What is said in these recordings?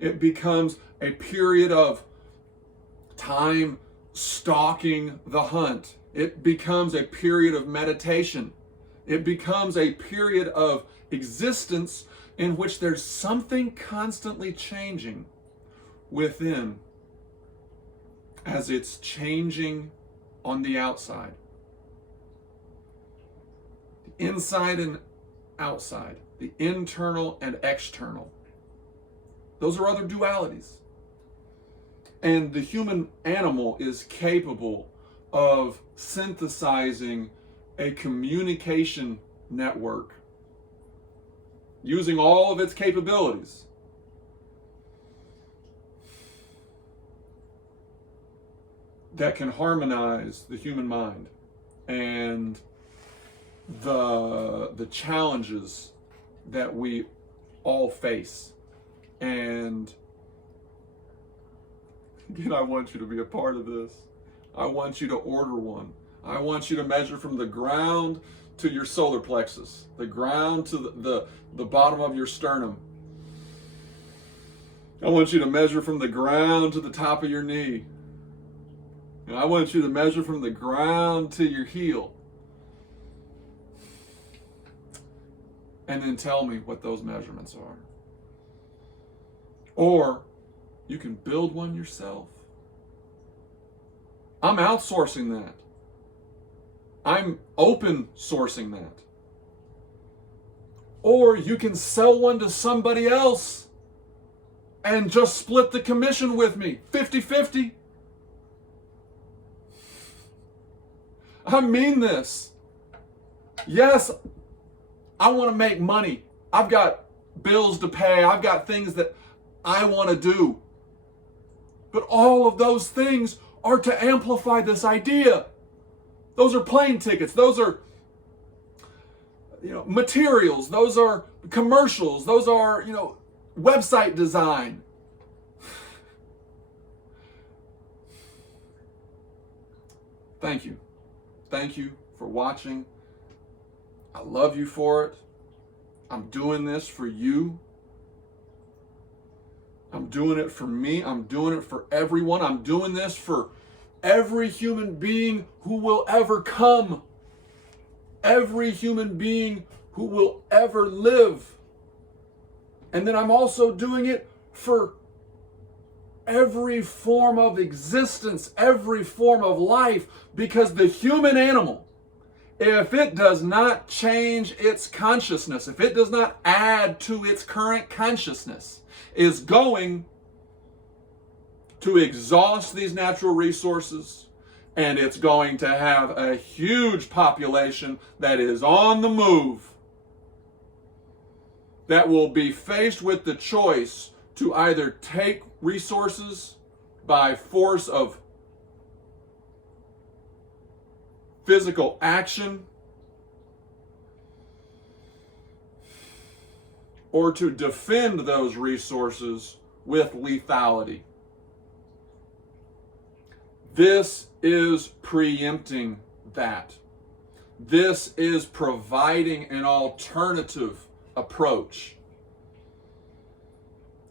It becomes a period of time stalking the hunt. It becomes a period of meditation. It becomes a period of existence in which there's something constantly changing within as it's changing on the outside. The inside and outside, the internal and external. Those are other dualities. And the human animal is capable of synthesizing a communication network using all of its capabilities. That can harmonize the human mind and the challenges that we all face. And again, I want you to be a part of this. I want you to order one. I want you to measure from the ground to your solar plexus, the ground to the bottom of your sternum. I want you to measure from the ground to the top of your knee. And I want you to measure from the ground to your heel. And then tell me what those measurements are. Or you can build one yourself. I'm outsourcing that. I'm open sourcing that. Or you can sell one to somebody else and just split the commission with me, 50-50. I mean this. Yes, I want to make money. I've got bills to pay. I've got things that I want to do. But all of those things are to amplify this idea. Those are plane tickets. Those are, materials. Those are commercials. Those are, website design. Thank you. Thank you for watching. I love you for it. I'm doing this for you. I'm doing it for me. I'm doing it for everyone. I'm doing this for every human being who will ever come. Every human being who will ever live. And then I'm also doing it for every form of existence, every form of life, because the human animal, if it does not change its consciousness, if it does not add to its current consciousness, is going to exhaust these natural resources, and it's going to have a huge population that is on the move, that will be faced with the choice to either take resources by force of physical action or to defend those resources with lethality. This is preempting that. This is providing an alternative approach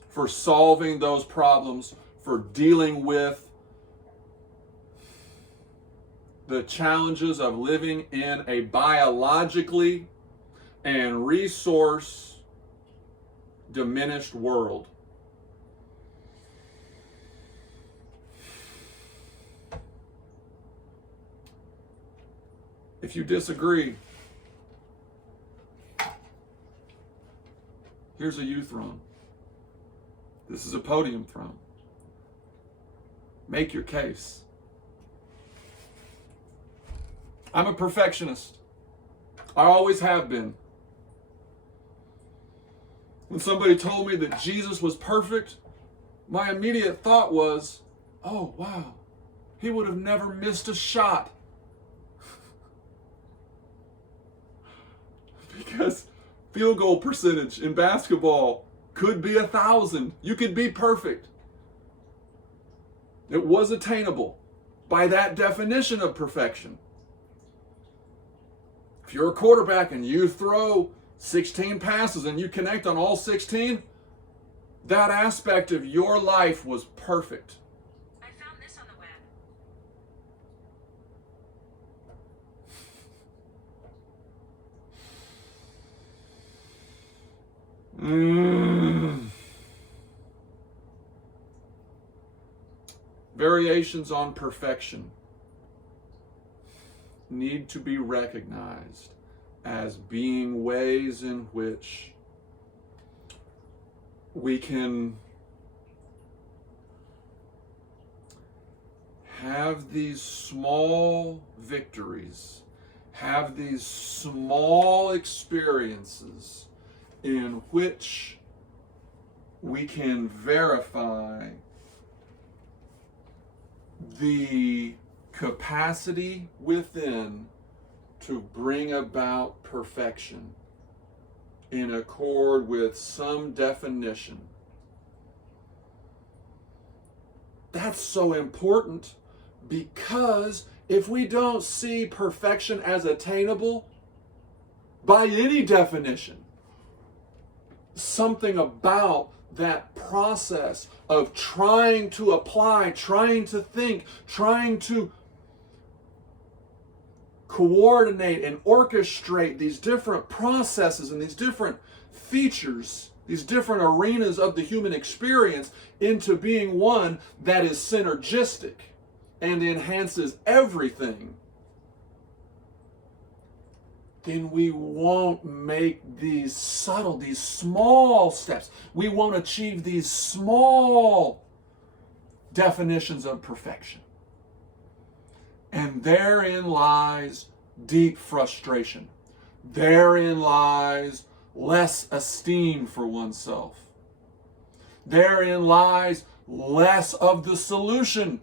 for solving those problems, for dealing with the challenges of living in a biologically and resource diminished world. If you disagree, here's a uThrone. This is a podium throne. Make your case. I'm a perfectionist. I always have been. When somebody told me that Jesus was perfect, my immediate thought was, oh, wow, he would have never missed a shot. Because field goal percentage in basketball could be 1,000. You could be perfect. It was attainable by that definition of perfection. If you're a quarterback and you throw 16 passes and you connect on all 16, that aspect of your life was perfect. I found this on the web. Variations on perfection need to be recognized as being ways in which we can have these small victories, have these small experiences in which we can verify the capacity within to bring about perfection in accord with some definition. That's so important, because if we don't see perfection as attainable by any definition, something about that process of trying to apply, trying to think, trying to coordinate and orchestrate these different processes and these different features, these different arenas of the human experience into being one that is synergistic and enhances everything, then we won't make these subtle, these small steps. We won't achieve these small definitions of perfection. And therein lies deep frustration. Therein lies less esteem for oneself. Therein lies less of the solution.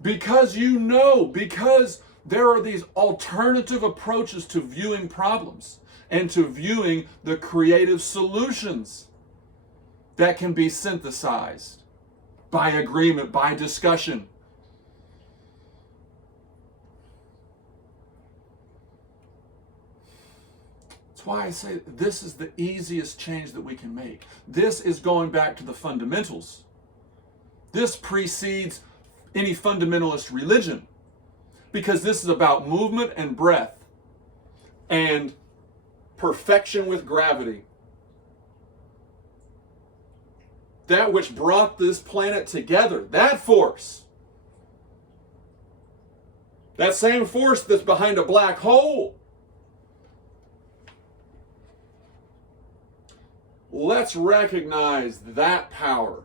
Because because there are these alternative approaches to viewing problems and to viewing the creative solutions that can be synthesized by agreement, by discussion. That's why I say this is the easiest change that we can make. This is going back to the fundamentals. This precedes any fundamentalist religion, because this is about movement and breath and perfection with gravity. That which brought this planet together, that force, that same force that's behind a black hole. Let's recognize that power.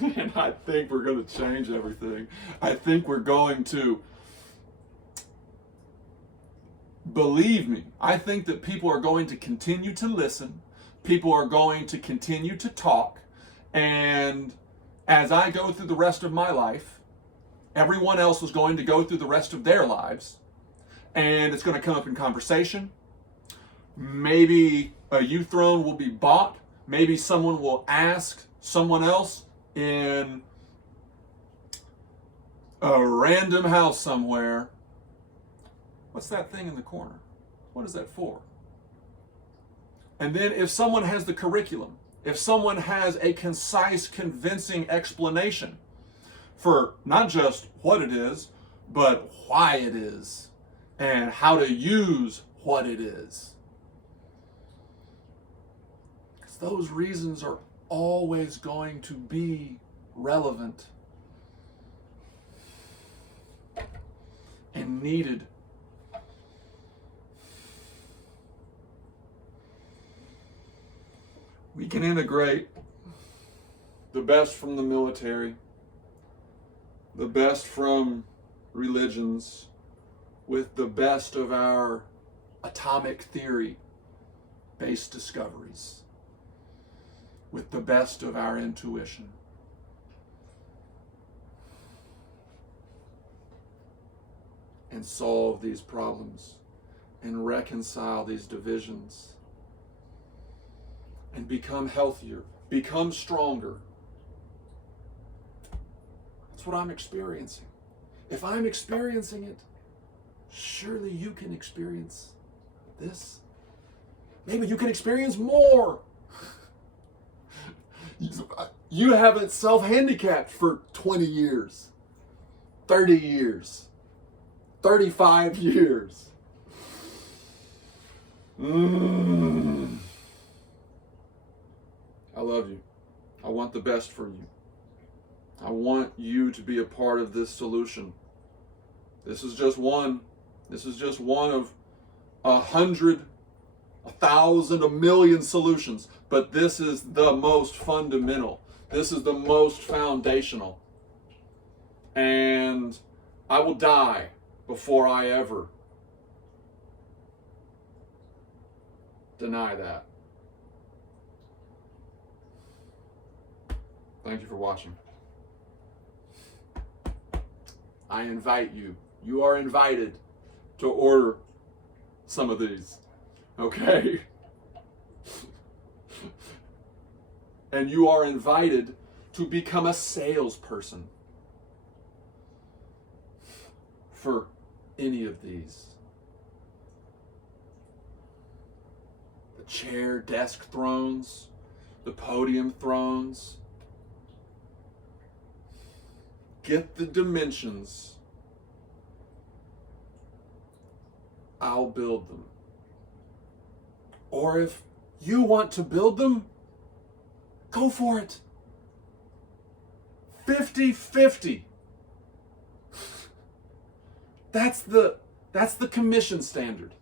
And I think we're going to change everything. I think we're going to, believe me, I think that people are going to continue to listen. People are going to continue to talk. And as I go through the rest of my life, everyone else is going to go through the rest of their lives. And it's going to come up in conversation. Maybe a uThrone will be bought. Maybe someone will ask someone else in a random house somewhere, what's that thing in the corner? What is that for? And then if someone has the curriculum, if someone has a concise, convincing explanation for not just what it is, but why it is, and how to use what it is. Because those reasons are always going to be relevant and needed. We can integrate the best from the military, the best from religions, with the best of our atomic theory-based discoveries, with the best of our intuition. And solve these problems and reconcile these divisions and become healthier, become stronger. That's what I'm experiencing. If I'm experiencing it, surely you can experience this. Maybe you can experience more. You haven't self-handicapped for 20 years, 30 years, 35 years. I love you. I want the best for you. I want you to be a part of this solution. This is just one. This is just one of 100, 1,000, 1,000,000 solutions. But this is the most fundamental. This is the most foundational. And I will die before I ever deny that. Thank you for watching. I invite you. You are invited to order some of these. Okay? And you are invited to become a salesperson for any of these. The chair, desk thrones, the podium thrones. Get the dimensions. I'll build them. Or if you want to build them, go for it. 50-50. That's the commission standard.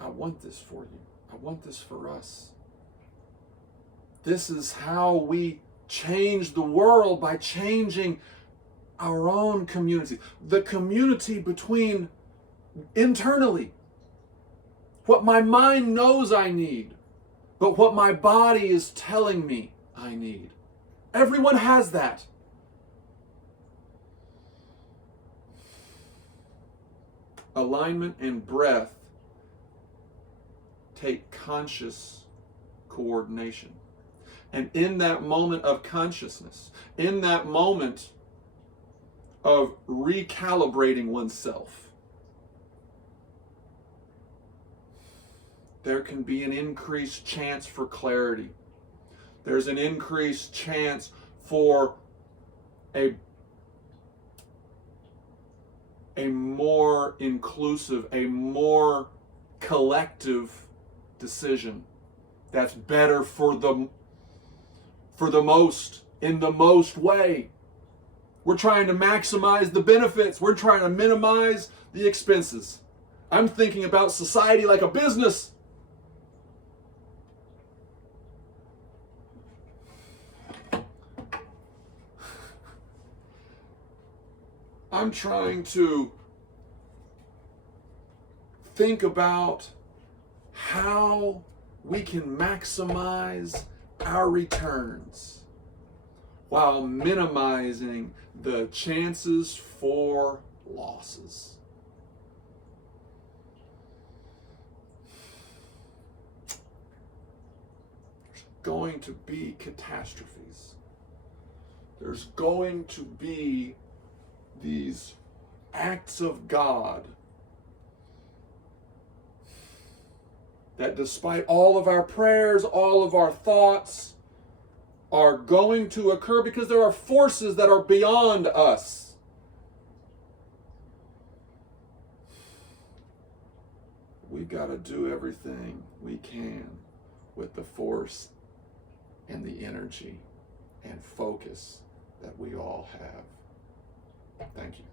I want this for you. I want this for us. This is how we change the world, by changing our own community. The community between internally. What my mind knows I need, but what my body is telling me I need. Everyone has that. Alignment and breath take conscious coordination. And in that moment of consciousness, in that moment of recalibrating oneself, there can be an increased chance for clarity. There's an increased chance for a more inclusive, a more collective decision that's better for the most, in the most way. We're trying to maximize the benefits. We're trying to minimize the expenses. I'm thinking about society like a business. I'm trying to think about how we can maximize our returns while minimizing the chances for losses. There's going to be catastrophes. There's going to be these acts of God that, despite all of our prayers, all of our thoughts, are going to occur because there are forces that are beyond us. We've got to do everything we can with the force and the energy and focus that we all have. Thank you.